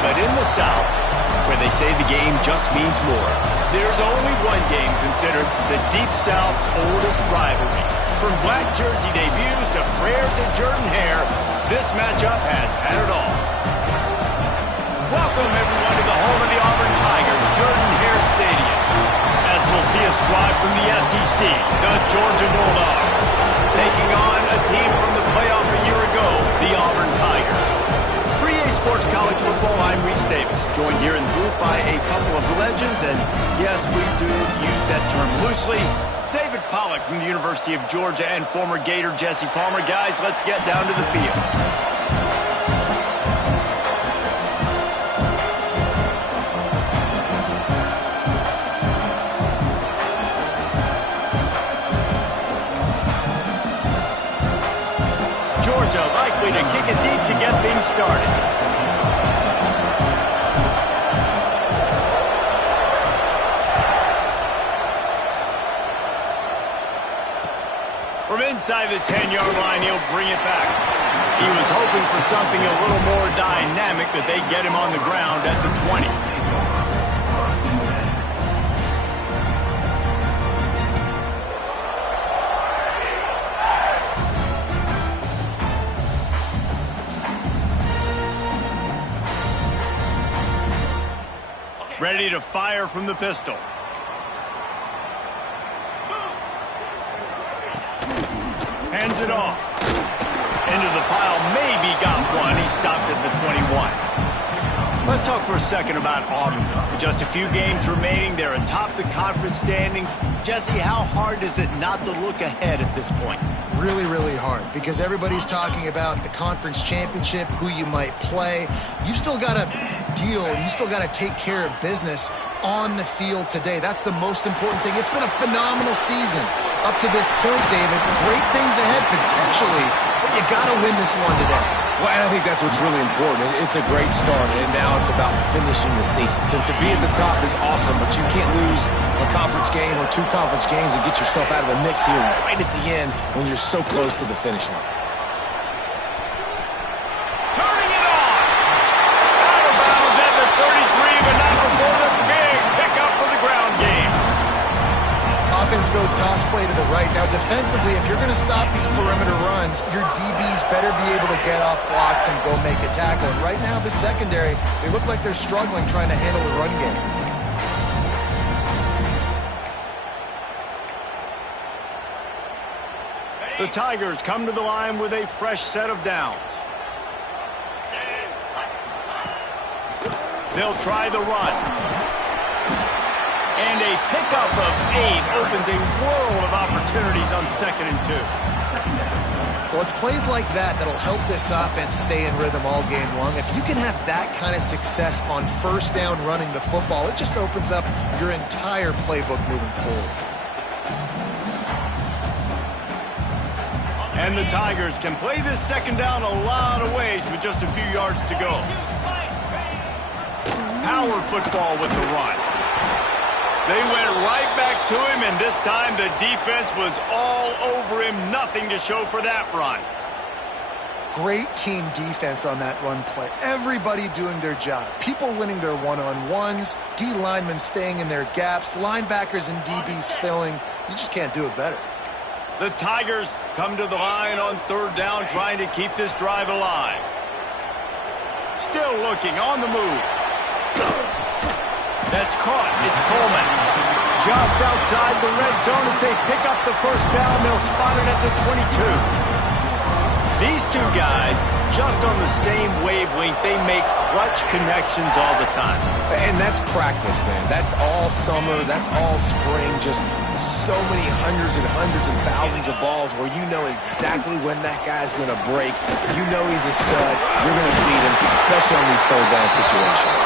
But in the South, where they say the game just means more, there's only one game considered the Deep South's oldest rivalry. From black jersey debuts to prayers and Jordan hair, this matchup has had it all. Welcome, everyone, to the home of the Auburn Tigers, Jordan Hare Stadium. As we'll see a squad from the SEC, the Georgia Bulldogs, taking on a team from the playoff a year ago, the Auburn Tigers. For EA Sports College Football, I'm Reese Davis, joined here in the booth by a couple of legends, and yes, we do use that term loosely. David Pollack from the University of Georgia and former Gator Jesse Palmer. Guys, let's get down to the field. Georgia likely to kick it deep to get things started. From inside the 10-yard line, he'll bring it back. He was hoping for something a little more dynamic, but they get him on the ground at the 20. Ready to fire from the pistol. Hands it off. Into the pile. Maybe got one. He stopped at the 21. Let's talk for a second about Auburn. With just a few games remaining, they're atop the conference standings. Jesse, how hard is it not to look ahead at this point? Really, really hard, because everybody's talking about the conference championship, who you might play. You still got to deal, and you still got to take care of business on the field today. That's the most important thing. It's been a phenomenal season up to this point, David. Great things ahead, potentially, but you got to win this one today. Well, and I think that's what's really important. It's a great start, and now it's about finishing the season. To be at the top is awesome, but you can't lose a conference game or two conference games and get yourself out of the mix here right at the end when you're so close to the finish line. Turning it on! Out of bounds at the 33, but not before the big pickup for the ground game. Offense goes toss play to the right. Now, defensively, if you're going to stop these perimeter runs, your DBs better be able to get off blocks and go make a tackle. And right now, the secondary, they look like they're struggling trying to handle the run game. The Tigers come to the line with a fresh set of downs. They'll try the run. And a pickup of 8 opens a world of opportunities on 2nd and 2. Well, it's plays like that that'll help this offense stay in rhythm all game long. If you can have that kind of success on first down running the football, it just opens up your entire playbook moving forward. And the Tigers can play this second down a lot of ways with just a few yards to go. Power football with the run. They went right back to him, and this time the defense was all over him. Nothing to show for that run. Great team defense on that run play. Everybody doing their job. People winning their one-on-ones, D linemen staying in their gaps, linebackers and DBs filling. You just can't do it better. The Tigers come to the line on 3rd down, trying to keep this drive alive. Still looking on the move. That's caught. It's Coleman. Just outside the red zone as they pick up the first down. They'll spot it at the 22. These two guys, just on the same wavelength, they make clutch connections all the time. And that's practice, man. That's all summer. That's all spring. Just so many hundreds and thousands of balls where you know exactly when that guy's going to break. You know he's a stud. You're going to feed him, especially on these 3rd down situations.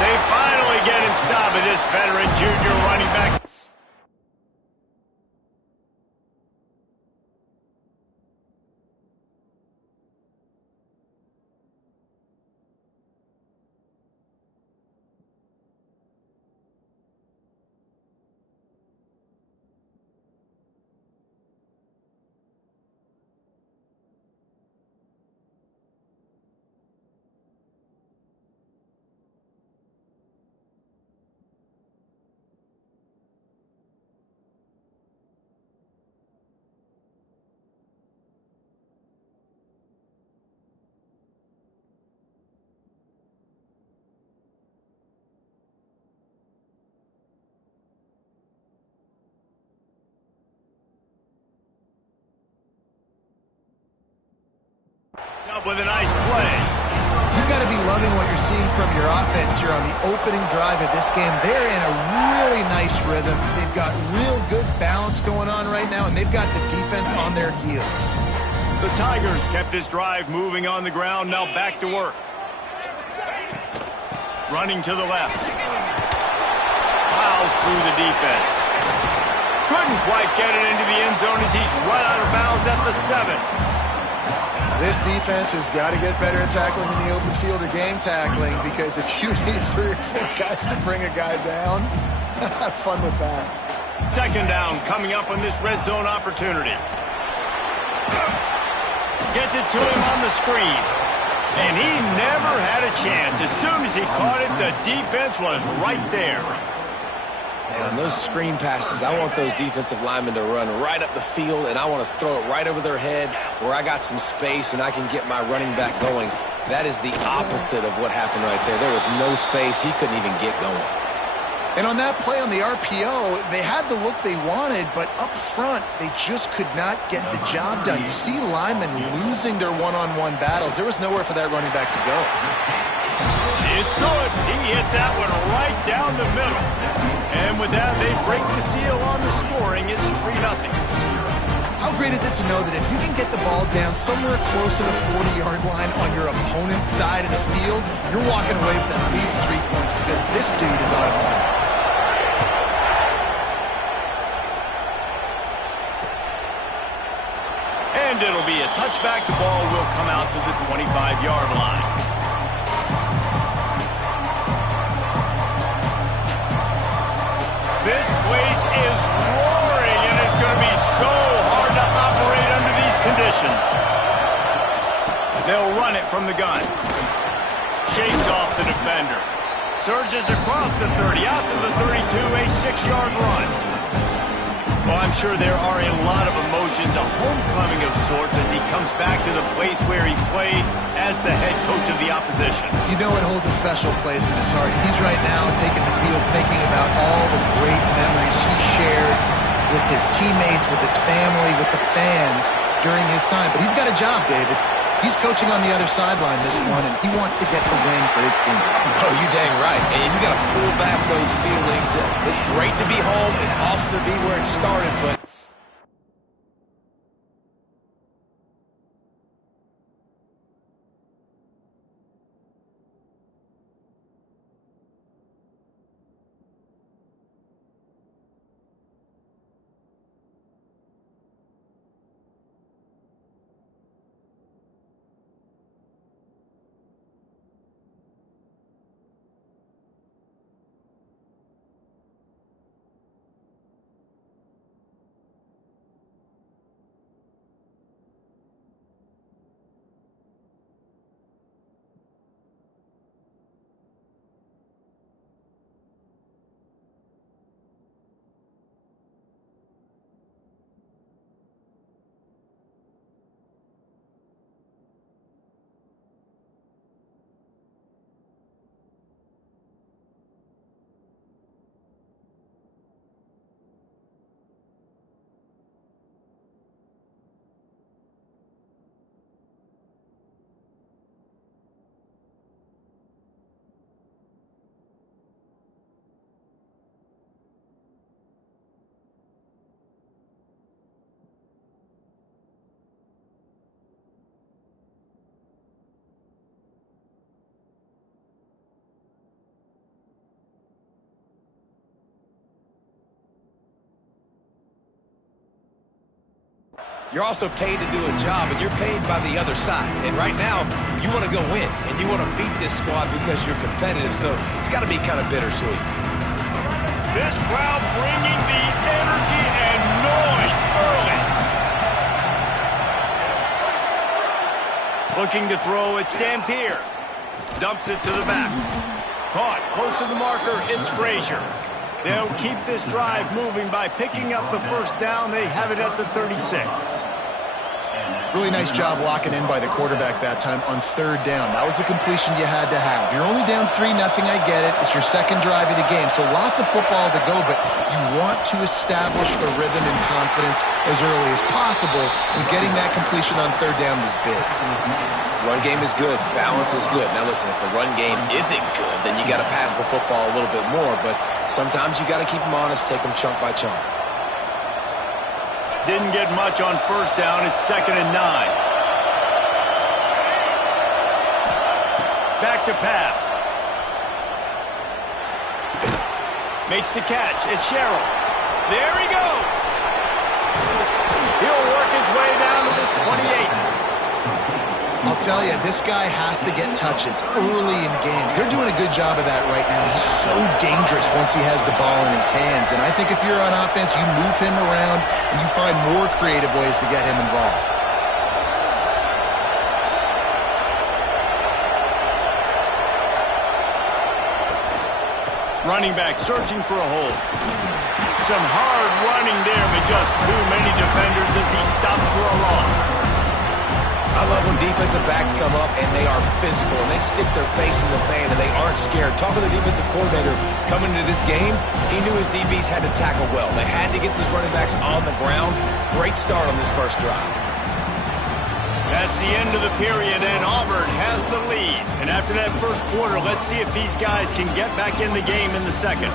They finally get him stopped at this veteran junior running back. up with a nice play. You've got to be loving what you're seeing from your offense here on the opening drive of this game. They're in a really nice rhythm. They've got real good balance going on right now, and they've got the defense on their heels. The Tigers kept this drive moving on the ground. Now back to work. Running to the left. Plows through the defense. Couldn't quite get it into the end zone as he's run out of bounds at the 7. This defense has got to get better at tackling in the open field or game tackling, because if you need 3 or 4 guys to bring a guy down, have fun with that. Second down coming up on this red zone opportunity. Gets it to him on the screen. And he never had a chance. As soon as he caught it, the defense was right there. Man, on those screen passes, I want those defensive linemen to run right up the field, and I want to throw it right over their head where I got some space and I can get my running back going. That is the opposite of what happened right there. There was no space. He couldn't even get going. And on that play on the RPO, they had the look they wanted, but up front, they just could not get the job done. You see linemen losing their one-on-one battles. There was nowhere for that running back to go. It's good. He hit that one right down the middle. And with that, they break the seal on the scoring. It's 3-0. How great is it to know that if you can get the ball down somewhere close to the 40-yard line on your opponent's side of the field, you're walking away with at least 3 points, because this dude is automatic. And it'll be a touchback. The ball will come out to the 25-yard line. This place is roaring, and it's going to be so hard to operate under these conditions. They'll run it from the gun. Shakes off the defender. Surges across the 30, out to the 32, a 6-yard run. Well, I'm sure there are a lot of emotions, a homecoming of sorts, as he comes back to the place where he played as the head coach of the opposition. You know it holds a special place in his heart. He's right now taking the field thinking about all the great memories he shared with his teammates, with his family, with the fans during his time. But he's got a job, David. He's coaching on the other sideline this one, and he wants to get the win for his team. Oh, you dang right. And you got to pull back those feelings. It's great to be home. It's awesome to be where it started, but you're also paid to do a job, and you're paid by the other side. And right now, you want to go win, and you want to beat this squad because you're competitive. So it's got to be kind of bittersweet. This crowd bringing the energy and noise early. Looking to throw, it's Dampier. Dumps it to the back. Caught close to the marker, it's Frazier. They'll keep this drive moving by picking up the first down. They have it at the 36. Really nice job locking in by the quarterback that time on 3rd down. That was a completion you had to have. You're only down 3-0, I get it. It's your second drive of the game, so lots of football to go, but you want to establish a rhythm and confidence as early as possible, and getting that completion on 3rd down was big. Run game is good. Balance is good. Now listen, if the run game isn't good, then you got to pass the football a little bit more. But sometimes you got to keep them honest, take them chunk by chunk. Didn't get much on first down. It's 2nd and 9. Back to pass. Makes the catch. It's Sherrill. There he goes. He'll work his way down to the 28. I'll tell you, this guy has to get touches early in games. They're doing a good job of that right now. He's so dangerous once he has the ball in his hands. And I think if you're on offense, you move him around and you find more creative ways to get him involved. Running back searching for a hole. Some hard running there, but just too many defenders as he stopped for a loss. I love when defensive backs come up and they are physical and they stick their face in the fan and they aren't scared. Talk to the defensive coordinator coming into this game. He knew his DBs had to tackle well. They had to get those running backs on the ground. Great start on this first drive. That's the end of the period, and Auburn has the lead. And after that first quarter, let's see if these guys can get back in the game in the second.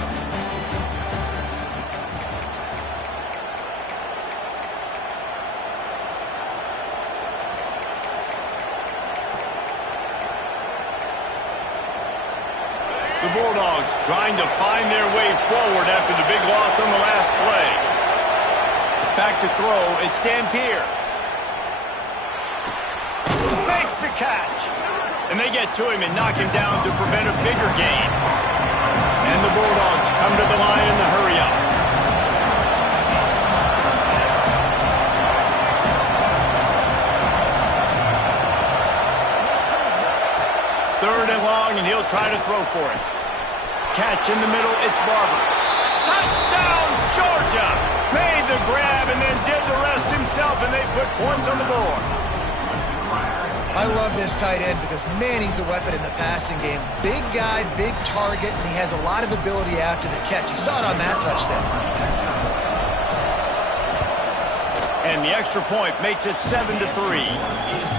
The Bulldogs trying to find their way forward after the big loss on the last play. Back to throw, it's Dampier. Makes the catch. And they get to him and knock him down to prevent a bigger gain. And the Bulldogs come to the line in the hurry-up. Third and long, and he'll try to throw for it. Catch in the middle, it's Barber. Touchdown, Georgia! Made the grab and then did the rest himself, and they put points on the board. I love this tight end because, man, he's a weapon in the passing game. Big guy, big target, and he has a lot of ability after the catch. You saw it on that touchdown. And the extra point makes it 7-3.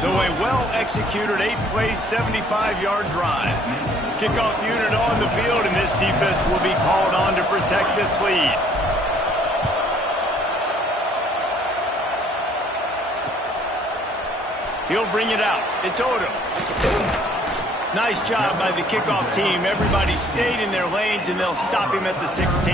So a well-executed 8-play, 75-yard drive. Kickoff unit on the field, and this defense will be called on to protect this lead. He'll bring it out. It's Odom. Nice job by the kickoff team. Everybody stayed in their lanes, and they'll stop him at the 16.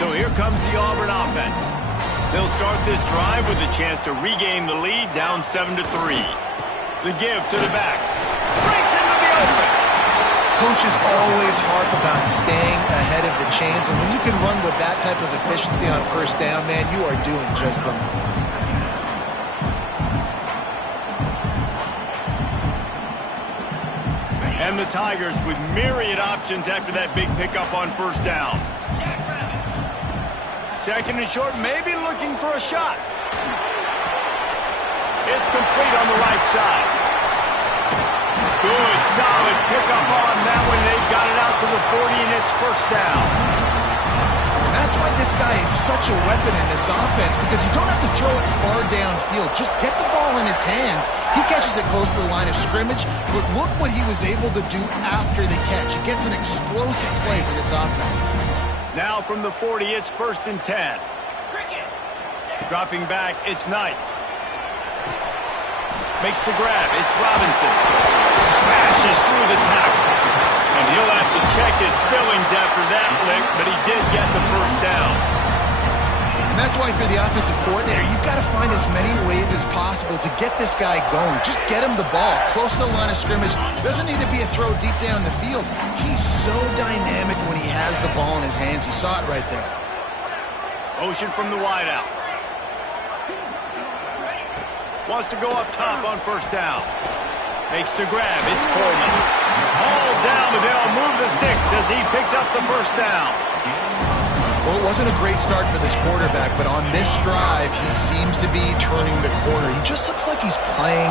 So here comes the Auburn offense. They'll start this drive with a chance to regain the lead, down 7-3. The give to the back. Breaks into the open. Coaches always harp about staying ahead of the chains, and when you can run with that type of efficiency on first down, man, you are doing just that. And the Tigers with myriad options after that big pickup on first down. Second and short, maybe looking for a shot. It's complete on the right side. Good, solid pickup on that one. They've got it out to the 40, and it's first down. And that's why this guy is such a weapon in this offense, because you don't have to throw it far downfield. Just get the ball in his hands. He catches it close to the line of scrimmage, but look what he was able to do after the catch. He gets an explosive play for this offense. Now from the 40, it's 1st and 10. Dropping back, it's Knight. Makes the grab, it's Robinson. Smashes through the tackle. And he'll have to check his fillings after that lick, but he did get the first down. And that's why for the offensive coordinator, you've got to find as many ways as possible to get this guy going. Just get him the ball close to the line of scrimmage. Doesn't need to be a throw deep down the field. He's so dynamic when he has the ball in his hands. You saw it right there. Motion from the wideout. Wants to go up top on first down. Makes the grab. It's Coleman. All down, but they'll move the sticks as he picks up the first down. Well, it wasn't a great start for this quarterback, but on this drive, he seems to be turning the corner. He just looks like he's playing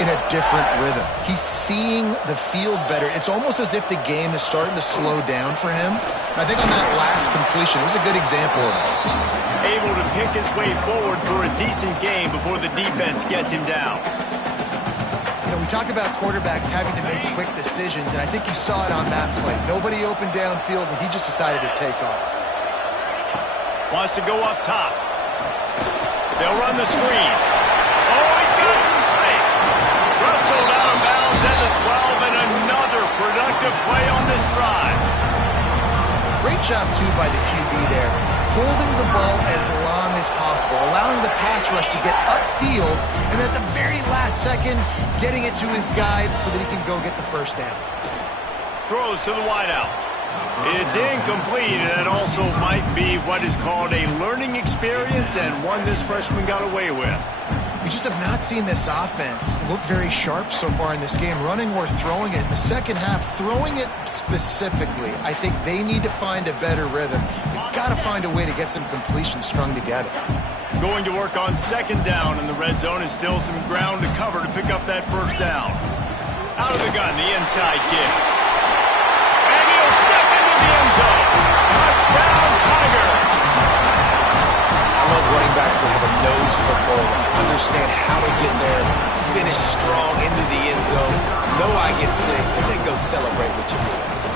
in a different rhythm. He's seeing the field better. It's almost as if the game is starting to slow down for him. And I think on that last completion, it was a good example of it. Able to pick his way forward for a decent game before the defense gets him down. You know, we talk about quarterbacks having to make quick decisions, and I think you saw it on that play. Nobody opened downfield, and he just decided to take off. Wants to go up top. They'll run the screen. Oh, he's got some space. Rustled out of bounds at the 12, and another productive play on this drive. Great job, too, by the QB there. Holding the ball as long as possible, allowing the pass rush to get upfield, and at the very last second, getting it to his guy so that he can go get the first down. Throws to the wideout. It's incomplete, and that also might be what is called a learning experience and one this freshman got away with. We just have not seen this offense look very sharp so far in this game, running or throwing it. In the second half, throwing it specifically, I think they need to find a better rhythm. We've got to find a way to get some completions strung together. Going to work on second down in the red zone, and still some ground to cover to pick up that first down. Out of the gun, the inside kick. And he'll step into the end zone. Touchdown, Tigers! I love running backs that have a nose for the goal line. Understand how to get there, finish strong into the end zone. Know I get 6, and then go celebrate with your boys.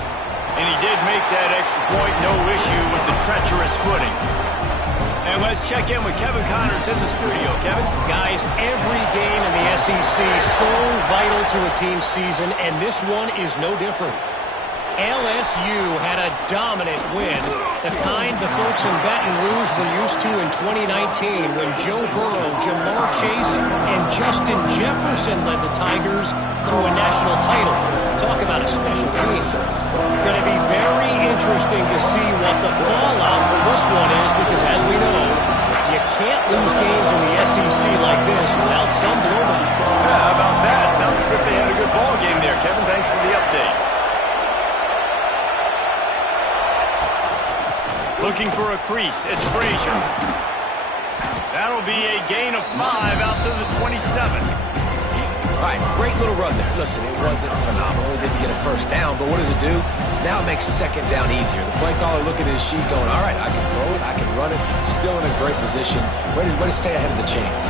And he did make that extra point, no issue with the treacherous footing. And let's check in with Kevin Connors in the studio. Kevin? Guys, every game in the SEC so vital to a team's season, and this one is no different. LSU had a dominant win, the kind the folks in Baton Rouge were used to in 2019 when Joe Burrow, Jamar Chase, and Justin Jefferson led the Tigers to a national title. Talk about a special team. Going to be very interesting to see what the fallout from this one is, because as we know, you can't lose games in the SEC like this without some blowback. Yeah, how about that? Sounds as if they had a good ball game there. Kevin, thanks for the update. Looking for a crease. It's Frazier. That'll be a gain of 5 out to the 27. All right, great little run there. Listen, it wasn't phenomenal. It didn't get a first down, but what does it do? Now it makes second down easier. The play caller looking at his sheet going, all right, I can throw it, I can run it, still in a great position. Way to stay ahead of the chains.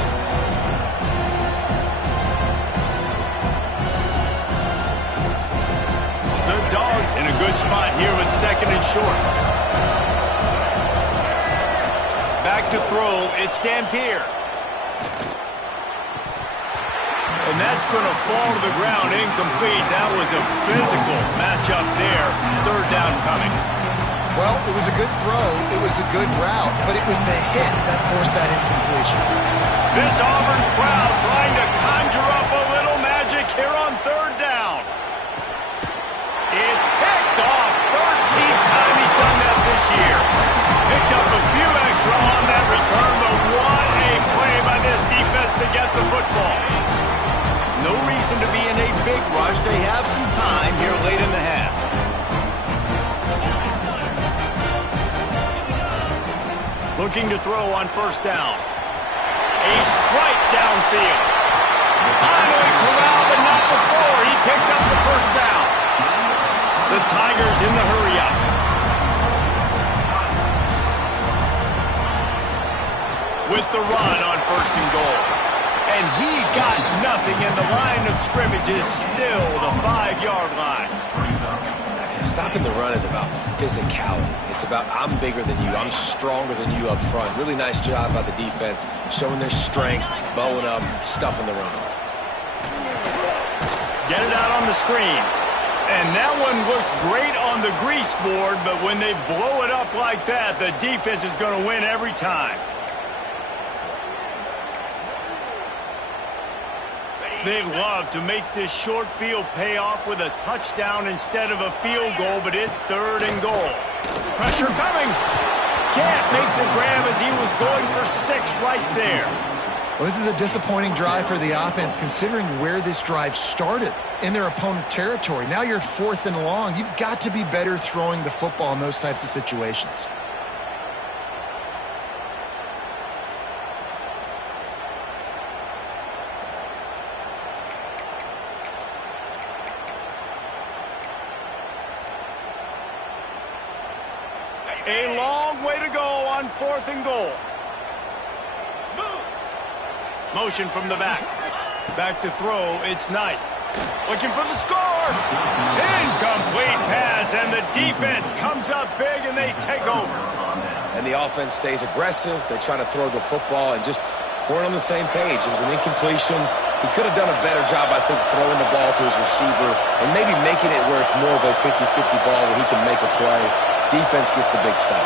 The Dogs in a good spot here with second and short. Back to throw, it's Dampier. And that's going to fall to the ground incomplete. That was a physical matchup there. Third down coming. Well, it was a good throw, it was a good route, but it was the hit that forced that incompletion. This Auburn crowd trying to conjure up a little magic here on third down. It's picked off. 13th time he's done that this year. Picked up a few extra on that return, but what a play by this defense to get the football. No reason to be in a big rush. They have some time here late in the half. Looking to throw on first down. A strike downfield. Finally corralled, but not before. He picks up the first down. The Tigers in the hurry-up. With the run on first and goal. And he got nothing, and the line of scrimmage is still the 5-yard line. And stopping the run is about physicality. It's about I'm bigger than you, I'm stronger than you up front. Really nice job by the defense, showing their strength, bowing up, stuffing the run. Get it out on the screen. And that one looked great on the grease board, but when they blow it up like that, the defense is going to win every time. They love to make this short field pay off with a touchdown instead of a field goal, but it's third and goal. Pressure coming. Can't make the grab as he was going for 6 right there. Well, this is a disappointing drive for the offense, considering where this drive started in their opponent territory. Now you're at 4th and long. You've got to be better throwing the football in those types of situations. A long way to go on 4th and goal. Motion from the back. Back to throw, it's Knight. Looking for the score. Incomplete pass, and the defense comes up big, and they take over. And the offense stays aggressive. They try to throw the football and just weren't on the same page. It was an incompletion. He could have done a better job, I think, throwing the ball to his receiver and maybe making it where it's more of a 50-50 ball where he can make a play. Defense gets the big stop.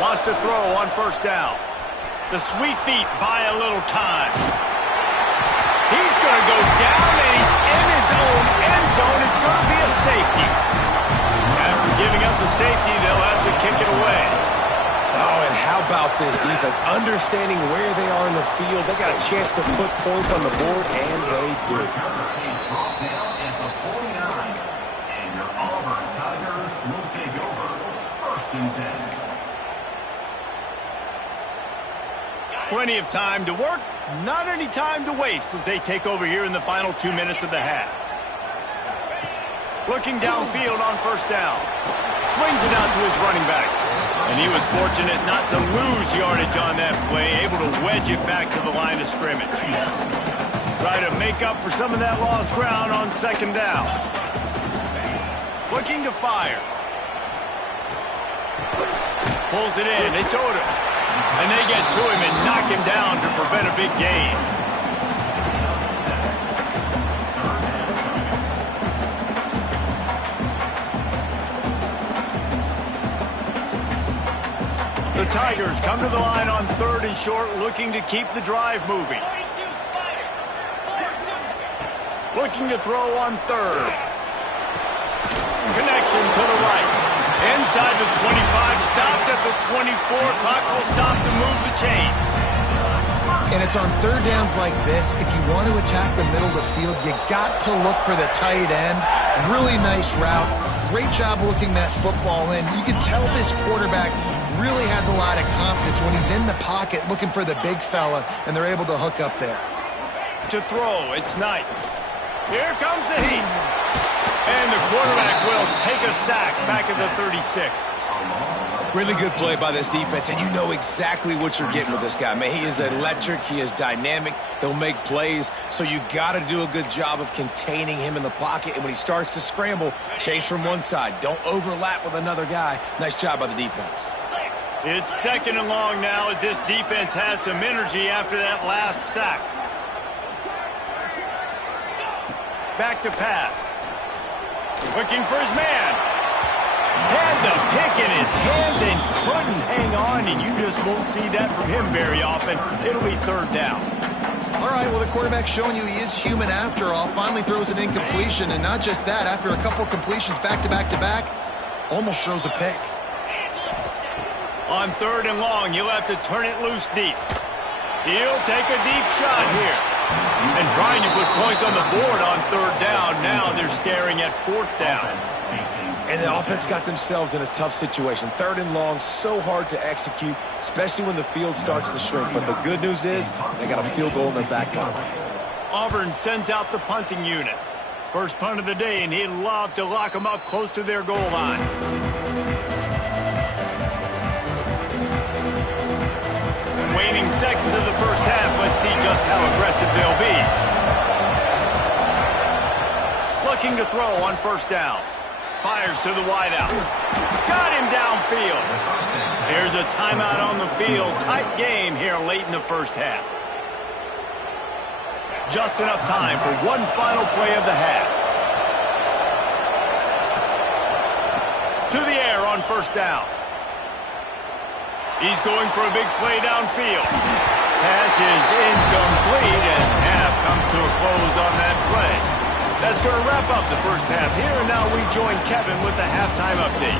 Wants to throw on 1st down. The sweet feet buy a little time. He's going to go down, and he's in his own end zone. It's going to be a safety. After giving up the safety, they'll have to kick it away. Oh, and how about this defense? Understanding where they are in the field. They got a chance to put points on the board, and they do. Plenty of time to work, not any time to waste as they take over here in the final 2 minutes of the half. Looking downfield on 1st down. Swings it out to his running back. And he was fortunate not to lose yardage on that play, able to wedge it back to the line of scrimmage. Try to make up for some of that lost ground on 2nd down. Looking to fire. Pulls it in. It's Odom. And they get to him and knock him down to prevent a big gain. The Tigers come to the line on 3rd and short, looking to keep the drive moving. Looking to throw on 3rd. Connection to the right. Inside the 25, stopped at the 24. Clock will stop to move the chains. And it's on 3rd downs like this. If you want to attack the middle of the field, you got to look for the tight end. Really nice route. Great job looking that football in. You can tell this quarterback really has a lot of confidence when he's in the pocket looking for the big fella, and they're able to hook up there. To throw, it's Knight. Here comes the heat. And the quarterback will take a sack back at the 36. Really good play by this defense, and you know exactly what you're getting with this guy. Man, he is electric. He is dynamic. He'll make plays, so you got to do a good job of containing him in the pocket. And when he starts to scramble, chase from one side. Don't overlap with another guy. Nice job by the defense. It's 2nd and long now as this defense has some energy after that last sack. Back to pass. Looking for his man. Had the pick in his hands and couldn't hang on, and you just won't see that from him very often. It'll be 3rd down. All right, well, the quarterback's showing you he is human after all. Finally throws an incompletion, and not just that, after a couple completions back-to-back-to-back, almost throws a pick. On 3rd and long, you'll have to turn it loose deep. He'll take a deep shot here. And trying to put points on the board on 3rd down. Now they're staring at 4th down. And the offense got themselves in a tough situation. 3rd and long, so hard to execute, especially when the field starts to shrink. But the good news is they got a field goal in their back pocket. Auburn sends out the punting unit. First punt of the day, and he'd love to lock them up close to their goal line. Waning seconds of the first half. Let's see just how aggressive they'll be. Looking to throw on 1st down. Fires to the wideout. Got him downfield. There's a timeout on the field. Tight game here late in the first half. Just enough time for one final play of the half. To the air on 1st down. He's going for a big play downfield. Pass is incomplete, and half comes to a close on that play. That's going to wrap up the first half here, and now we join Kevin with the halftime update.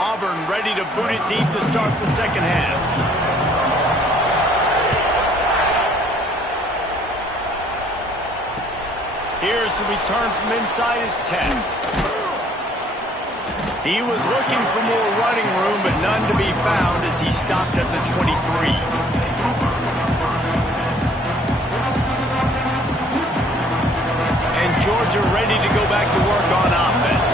Auburn ready to boot it deep to start the second half. Here's the return from inside his 10. He was looking for more running room, but none to be found as he stopped at the 23. Georgia ready to go back to work on offense.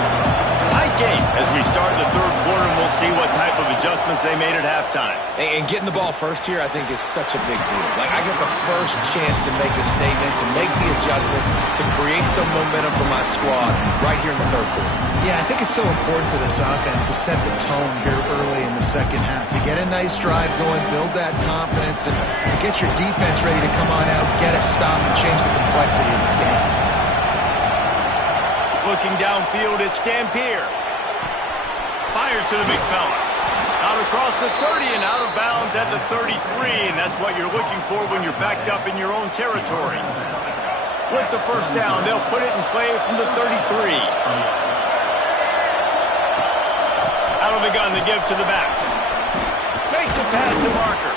Tight game as we start the third quarter, and we'll see what type of adjustments they made at halftime. And getting the ball first here, I think, is such a big deal. Like, I get the first chance to make a statement, to make the adjustments, to create some momentum for my squad right here in the third quarter. Yeah, I think it's so important for this offense to set the tone here early in the second half, to get a nice drive going, build that confidence, and get your defense ready to come on out, get a stop, and change the complexity of this game. Looking downfield, it's Dampier. Fires to the big fella. Out across the 30 and out of bounds at the 33, and that's what you're looking for when you're backed up in your own territory. With the first down, they'll put it in play from the 33. Out of the gun to give to the back. Makes a pass to Marker.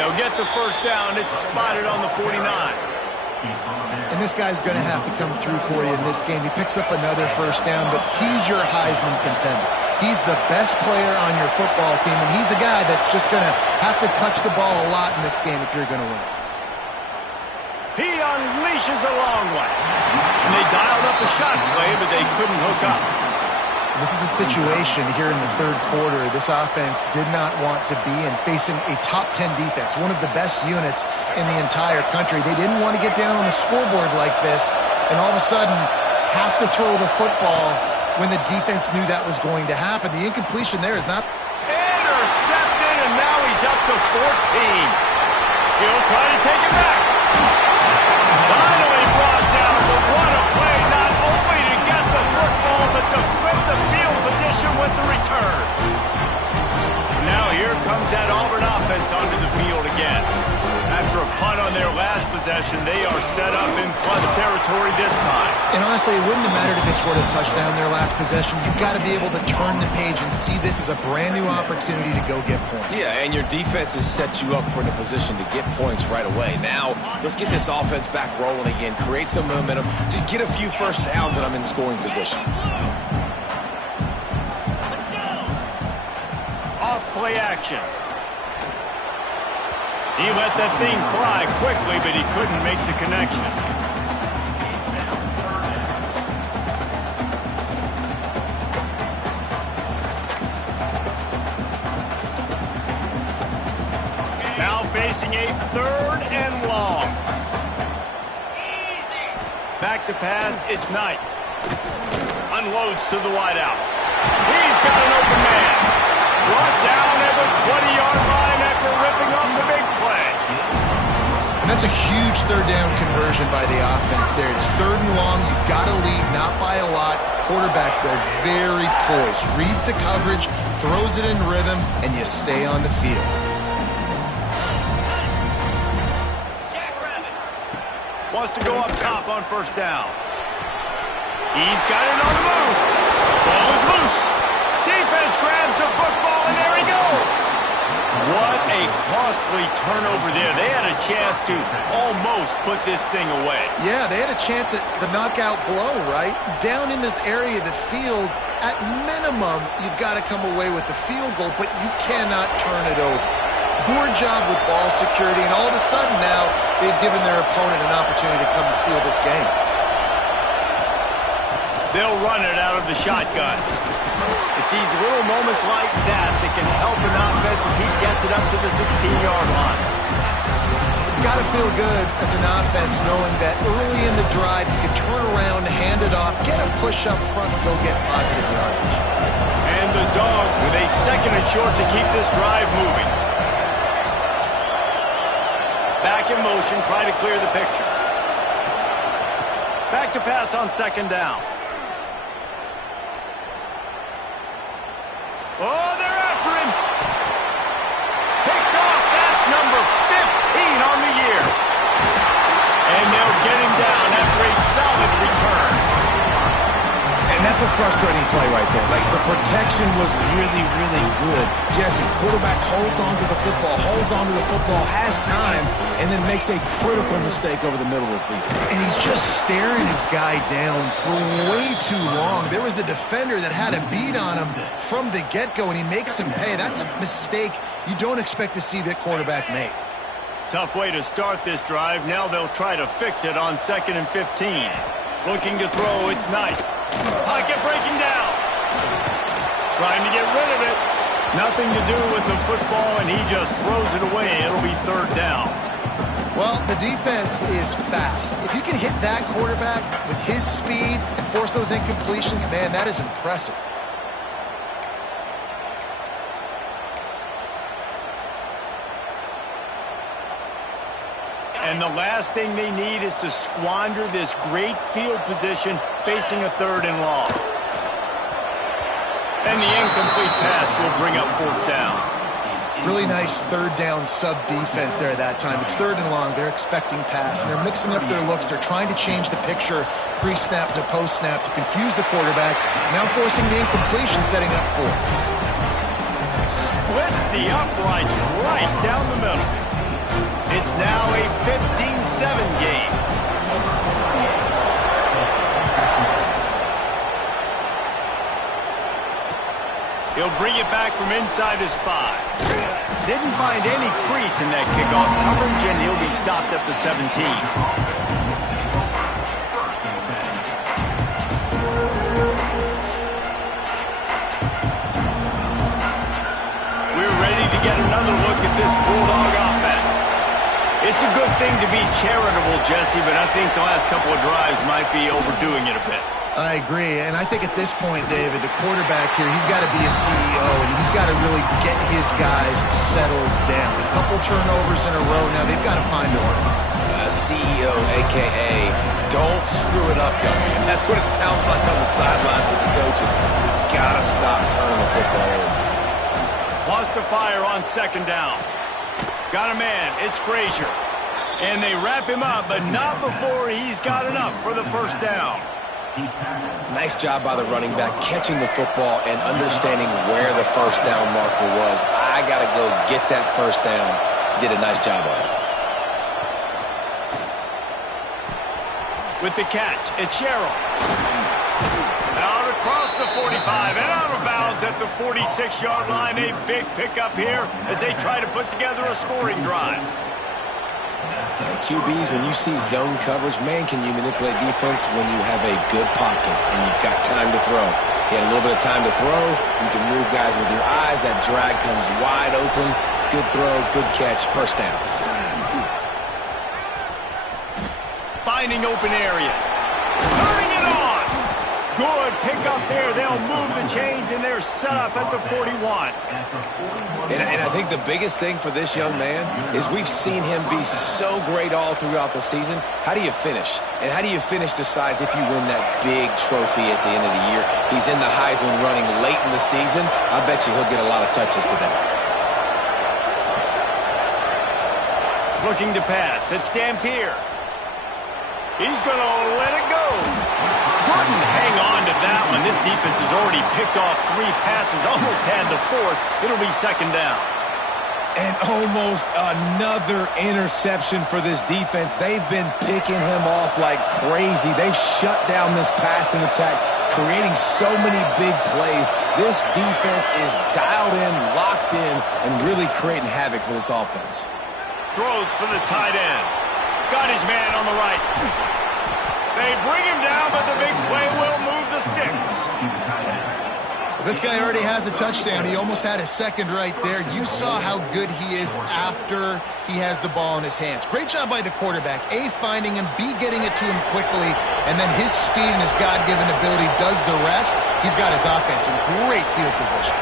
They'll get the first down. It's spotted on the 49. And this guy's going to have to come through for you in this game. He picks up another first down, but he's your Heisman contender. He's the best player on your football team, and he's a guy that's just going to have to touch the ball a lot in this game if you're going to win. He unleashes a long one. And they dialed up a shot play, but they couldn't hook up. This is a situation here in the third quarter this offense did not want to be in, facing a top 10 defense, one of the best units in the entire country. They didn't want to get down on the scoreboard like this and all of a sudden have to throw the football when the defense knew that was going to happen. The incompletion there is not... Intercepted, and now he's up to 14. He'll try to take it back. Finally brought down, but what a play, not only to get the football, but to flip the field position with the return. Now here comes that Auburn offense onto the field again. After a punt on their last possession, they are set up in plus territory this time. And honestly, it wouldn't have mattered if they scored a touchdown their last possession. You've got to be able to turn the page and see this as a brand new opportunity to go get points. Yeah, and your defense has set you up for the position to get points right away. Now, let's get this offense back rolling again, create some momentum, just get a few first downs, and I'm in scoring position. Off play action. He let that thing fly quickly, but he couldn't make the connection. Now facing a third and long. Back to pass, it's Knight. Unloads to the wideout. He's got an open man. Brought down at the 20-yard line after ripping off the big play. And that's a huge third down conversion by the offense there. It's third and long. You've got to lead, not by a lot. Quarterback, though, very poised. Reads the coverage, throws it in rhythm, and you stay on the field. Wants to go up top on first down. He's got it on the move. Ball is loose. Defense grabs the football, and there he goes. What a costly turnover there. They had a chance to almost put this thing away. Yeah, they had a chance at the knockout blow, right? Down in this area of the field, at minimum, you've got to come away with the field goal, but you cannot turn it over. Poor job with ball security, and all of a sudden now, they've given their opponent an opportunity to come and steal this game. They'll run it out of the shotgun. It's these little moments like that that can help an offense as he gets it up to the 16-yard line. It's got to feel good as an offense knowing that early in the drive you can turn around, hand it off, get a push up front, and go get positive yardage. And the Dogs with a second and short to keep this drive moving. Back in motion, trying to clear the picture. Back to pass on second down. Oh, they're after him. Picked off. That's number 15 on the year. And they'll get him down after a solid return. And that's a frustrating play right there. Like, the protection was really, really good. Jesse, quarterback holds on to the football, has time, and then makes a critical mistake over the middle of the field. And he's just staring his guy down for way too long. There was the defender that had a beat on him from the get-go, and he makes him pay. That's a mistake you don't expect to see that quarterback make. Tough way to start this drive. Now they'll try to fix it on 2nd and 15. Looking to throw, it's Knight. Pocket breaking down. Trying to get rid of it. Nothing to do with the football, and he just throws it away. It'll be third down. Well, the defense is fast. If you can hit that quarterback with his speed and force those incompletions, man, that is impressive. And the last thing they need is to squander this great field position facing a third and long. And the incomplete pass will bring up fourth down. Really nice third down sub-defense there that time. It's third and long. They're expecting pass, and they're mixing up their looks. They're trying to change the picture pre-snap to post-snap to confuse the quarterback, now forcing the incompletion, setting up fourth. Splits the uprights right down the middle. It's now a 15-7 game. He'll bring it back from inside his 5. Didn't find any crease in that kickoff coverage, and he'll be stopped at the 17. We're ready to get another look at this Bulldog offense. It's a good thing to be charitable, Jesse, but I think the last couple of drives might be overdoing it a bit. I agree, and I think at this point, David, the quarterback here, he's got to be a CEO, and he's got to really get his guys settled down. A couple turnovers in a row now. They've got to find a way. CEO, a.k.a. don't screw it up, young man. That's what it sounds like on the sidelines with the coaches. We've got to stop turning the football over. Wants to fire on second down. Got a man. It's Frazier. And they wrap him up, but not before he's got enough for the first down. Nice job by the running back, catching the football and understanding where the first down marker was. I got to go get that first down. He did a nice job of it. With the catch, it's Sherrill. Out across the 45 and out of bounds at the 46-yard line. A big pickup here as they try to put together a scoring drive. QBs, when you see zone coverage, man, can you manipulate defense when you have a good pocket and you've got time to throw. He had a little bit of time to throw. You can move guys with your eyes. That drag comes wide open. Good throw, good catch, first down. Finding open areas. Turning it on. Good pickup there. They'll move the chains, and they're set up at the 41. And I think the biggest thing for this young man is we've seen him be so great all throughout the season. How do you finish? And how do you finish decides if you win that big trophy at the end of the year. He's in the Heisman running late in the season. I bet you he'll get a lot of touches today. Looking to pass. It's Dampier. He's going to let it go. Couldn't hang on to that one. This defense has already picked off 3 passes, almost had the 4th. It'll be second down. And almost another interception for this defense. They've been picking him off like crazy. They've shut down this passing attack, creating so many big plays. This defense is dialed in, locked in, and really creating havoc for this offense. Throws for the tight end. Got his man on the right. They bring him down, but the big play will move the sticks. This guy already has a touchdown. He almost had his second right there. You saw how good he is after he has the ball in his hands. Great job by the quarterback. A, finding him, B, getting it to him quickly, and then his speed and his God-given ability does the rest. He's got his offense in great field position.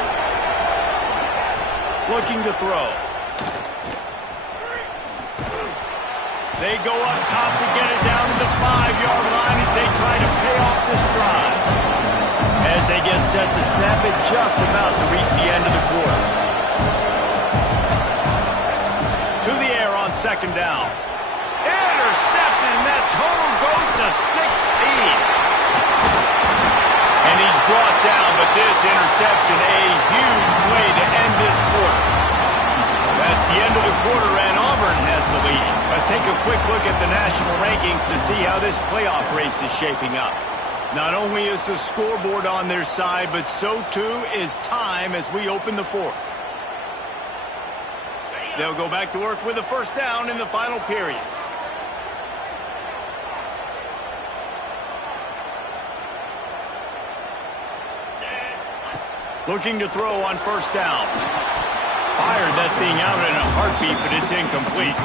Looking to throw. They go up top to get it down to the 5-yard line as they try to pay off this drive. As they get set to snap it, just about to reach the end of the quarter. To the air on second down. Intercepted, and that total goes to 16. And he's brought down, but this interception, a huge play to end this quarter. That's the end of the quarter, and Auburn has the lead. Let's take a quick look at the national rankings to see how this playoff race is shaping up. Not only is the scoreboard on their side, but so too is time as we open the fourth. They'll go back to work with a first down in the final period. Looking to throw on first down. Fired that thing out in a heartbeat, but it's incomplete.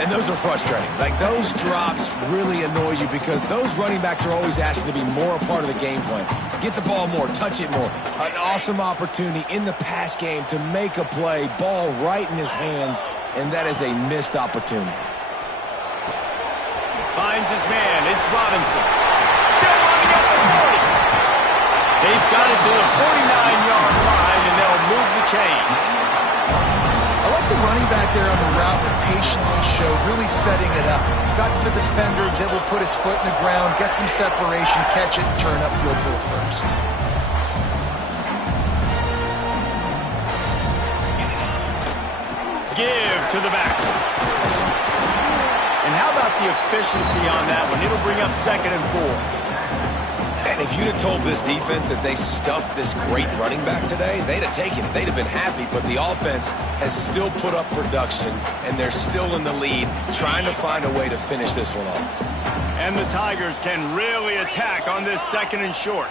And those are frustrating. Like, those drops really annoy you because those running backs are always asking to be more a part of the game plan. Get the ball more, touch it more. An awesome opportunity in the pass game to make a play, ball right in his hands, and that is a missed opportunity. Finds his man. It's Robinson. Still running up the 40. They've got it to the 49-yard line, and they'll move the chains. I like the running back there on the route, the patience he showed, really setting it up. Got to the defender, was able to put his foot in the ground, get some separation, catch it, and turn upfield for the first. Give to the back. And how about the efficiency on that one? It'll bring up 2nd and 4. And if you'd have told this defense that they stuffed this great running back today, they'd have taken it. They'd have been happy, but the offense has still put up production, and they're still in the lead, trying to find a way to finish this one off. And the Tigers can really attack on this 2nd and short.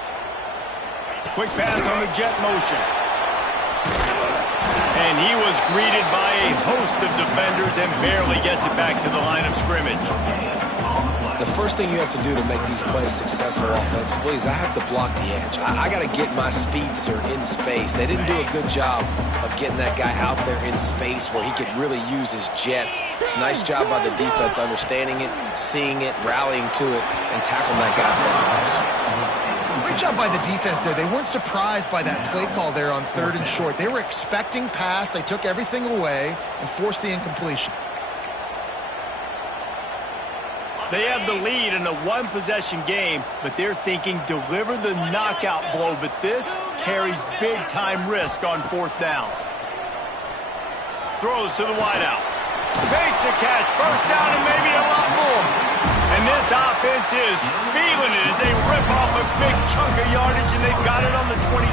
Quick pass on the jet motion. And he was greeted by a host of defenders and barely gets it back to the line of scrimmage. The first thing you have to do to make these plays successful offensively is I have to block the edge. I got to get my speedster in space. They didn't do a good job of getting that guy out there in space where he could really use his jets. Nice job by the defense understanding it, seeing it, rallying to it, and tackling that guy for a loss. Great job by the defense there. They weren't surprised by that play call there on 3rd and short. They were expecting pass. They took everything away and forced the incompletion. They have the lead in a one-possession game, but they're thinking deliver the knockout blow, but this carries big-time risk on 4th down. Throws to the wideout. Makes a catch, first down and maybe a lot more. And this offense is feeling it as they rip off a big chunk of yardage, and they've got it on the 22.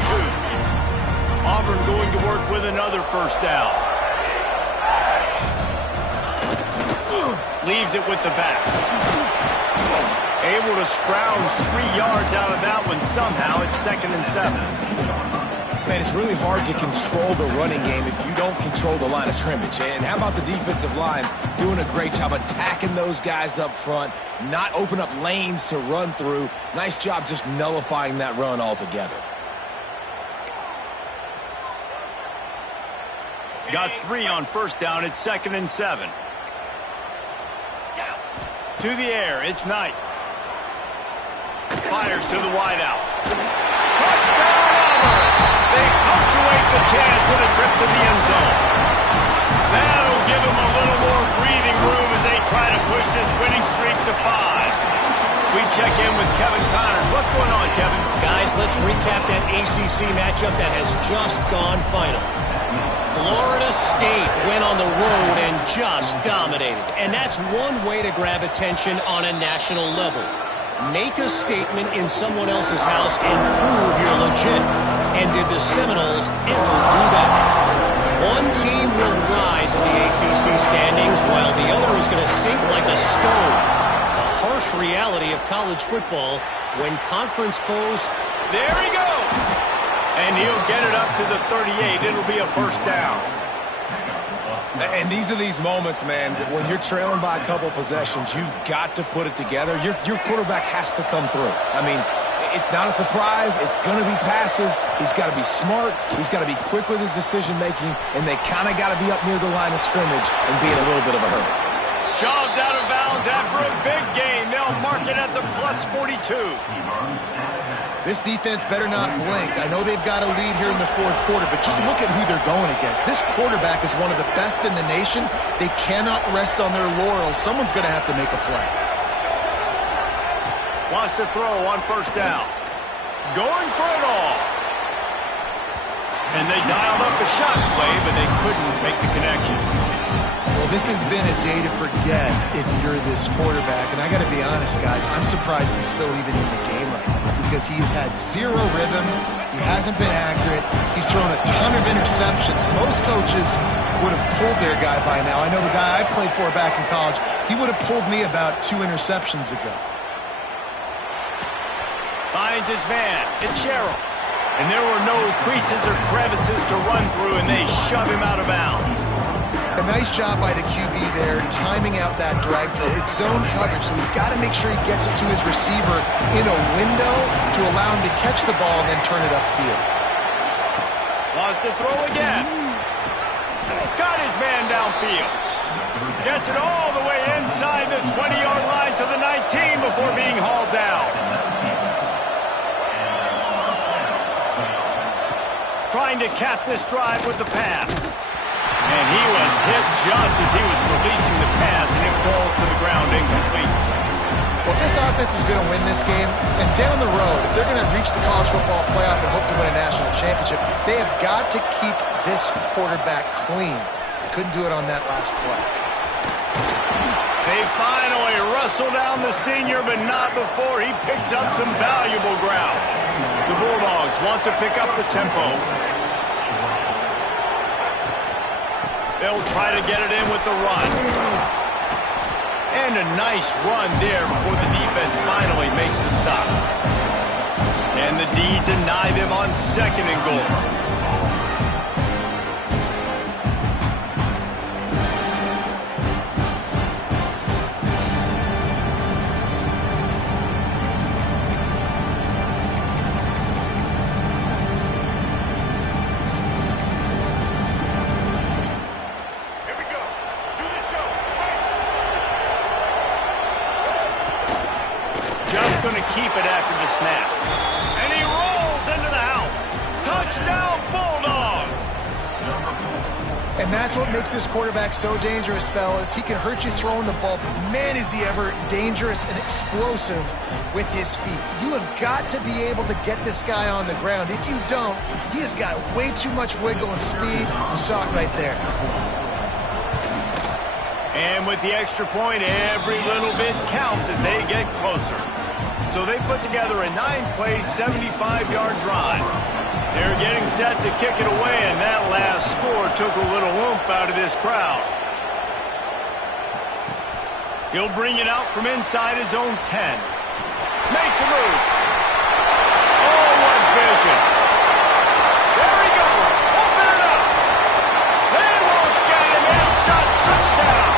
Auburn going to work with another first down. Leaves it with the back. Able to scrounge 3 yards out of that one somehow. It's 2nd and 7. Man, it's really hard to control the running game if you don't control the line of scrimmage. And how about the defensive line doing a great job attacking those guys up front, not open up lanes to run through. Nice job just nullifying that run altogether. Got 3 on first down. It's 2nd and 7. To the air, it's Knight. Fires to the wideout. Touchdown, Auburn! They punctuate the chance with a trip to the end zone. That'll give them a little more breathing room as they try to push this winning streak to 5. We check in with Kevin Connors. What's going on, Kevin? Guys, let's recap that ACC matchup that has just gone final. Florida State went on the road and just dominated. And that's one way to grab attention on a national level. Make a statement in someone else's house and prove you're legit. And did the Seminoles ever do that? One team will rise in the ACC standings while the other is going to sink like a stone. The harsh reality of college football when conference foes... There he goes! And he'll get it up to the 38. It'll be a first down. And these are these moments, man, when you're trailing by a couple possessions, you've got to put it together. Your quarterback has to come through. I mean, it's not a surprise. It's going to be passes. He's got to be smart. He's got to be quick with his decision-making, and they kind of got to be up near the line of scrimmage and be in a little bit of a hurry. Shoved out of bounds after a big gain. They'll mark it at the plus 42. This defense better not blink. I know they've got a lead here in the 4th quarter, but just look at who they're going against. This quarterback is one of the best in the nation. They cannot rest on their laurels. Someone's going to have to make a play. Wants to throw on first down. Going for it all. And they dialed up a shot play, but they couldn't make the connection. Well, this has been a day to forget if you're this quarterback. And I got to be honest, guys, I'm surprised he's still even in the game right now because he's had 0 rhythm. He hasn't been accurate. He's thrown a ton of interceptions. Most coaches would have pulled their guy by now. I know the guy I played for back in college, he would have pulled me about 2 interceptions ago. Finds his man. It's Sherrill. And there were no creases or crevices to run through, and they shove him out of bounds. A nice job by the QB there, timing out that drag throw. It's zone coverage, so he's got to make sure he gets it to his receiver in a window to allow him to catch the ball and then turn it upfield. Wants to throw again. Got his man downfield. Gets it all the way inside the 20-yard line to the 19 before being hauled down. Trying to cap this drive with the pass. And he was hit just as he was releasing the pass, and it falls to the ground incomplete. Well, if this offense is going to win this game, and down the road, if they're going to reach the college football playoff and hope to win a national championship, they have got to keep this quarterback clean. They couldn't do it on that last play. They finally wrestle down the senior, but not before he picks up some valuable ground. The Bulldogs want to pick up the tempo. They'll try to get it in with the run. And a nice run there before the defense finally makes the stop. And the D deny them on 2nd and goal. Going to keep it after the snap. And he rolls into the house. Touchdown, Bulldogs! And that's what makes this quarterback so dangerous, fellas. He can hurt you throwing the ball, but man, is he ever dangerous and explosive with his feet. You have got to be able to get this guy on the ground. If you don't, he has got way too much wiggle and speed. You saw it right there. And with the extra point, every little bit counts as they get closer. So they put together a 9-play, 75-yard drive. They're getting set to kick it away, and that last score took a little oomph out of this crowd. He'll bring it out from inside his own 10. Makes a move. Oh, what vision. There he goes. Open it up. They won't get him. It's a touchdown.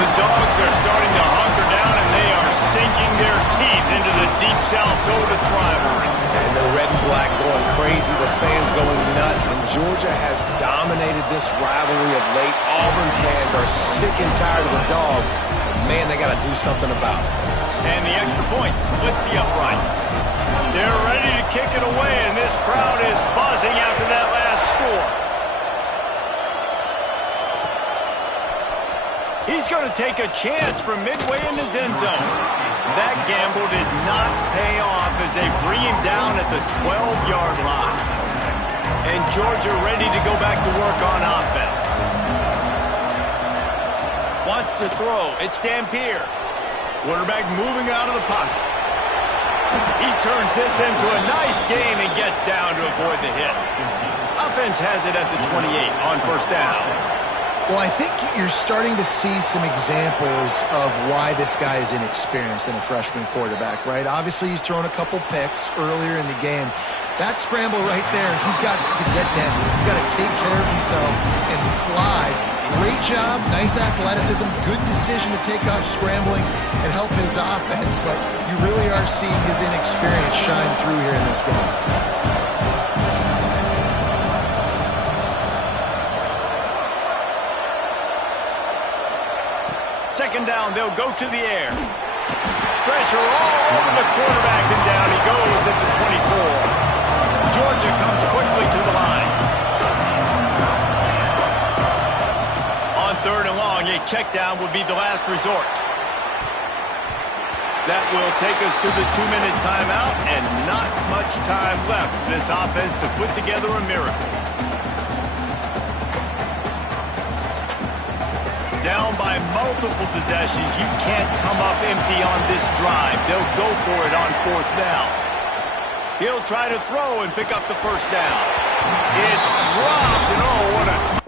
The Dogs are starting to hunker down, and they are sinking their teeth into the Deep South's oldest rivalry. And the red and black going crazy, the fans going nuts, and Georgia has dominated this rivalry of late. Auburn fans are sick and tired of the Dogs. Man, they got to do something about it. And the extra point splits the uprights. They're ready to kick it away, and this crowd is buzzing after that last score. He's going to take a chance from midway in his end zone. That gamble did not pay off as they bring him down at the 12-yard line. And Georgia ready to go back to work on offense. Wants to throw. It's Dampier. Quarterback moving out of the pocket. He turns this into a nice gain and gets down to avoid the hit. Offense has it at the 28 on 1st down. Well, I think you're starting to see some examples of why this guy is inexperienced in a freshman quarterback, right? Obviously, he's thrown a couple picks earlier in the game. That scramble right there, he's got to get down. He's got to take care of himself and slide. Great job, nice athleticism, good decision to take off scrambling and help his offense, but you really are seeing his inexperience shine through here in this game. 2nd down, they'll go to the air. Pressure all over the quarterback, and down he goes at the 24. Georgia comes quickly to the line. On 3rd and long, a check down would be the last resort. That will take us to the 2-minute timeout, and not much time left for this offense to put together a miracle. Down by multiple possessions, you can't come up empty on this drive. They'll go for it on 4th down. He'll try to throw and pick up the 1st down. It's dropped, and oh, what a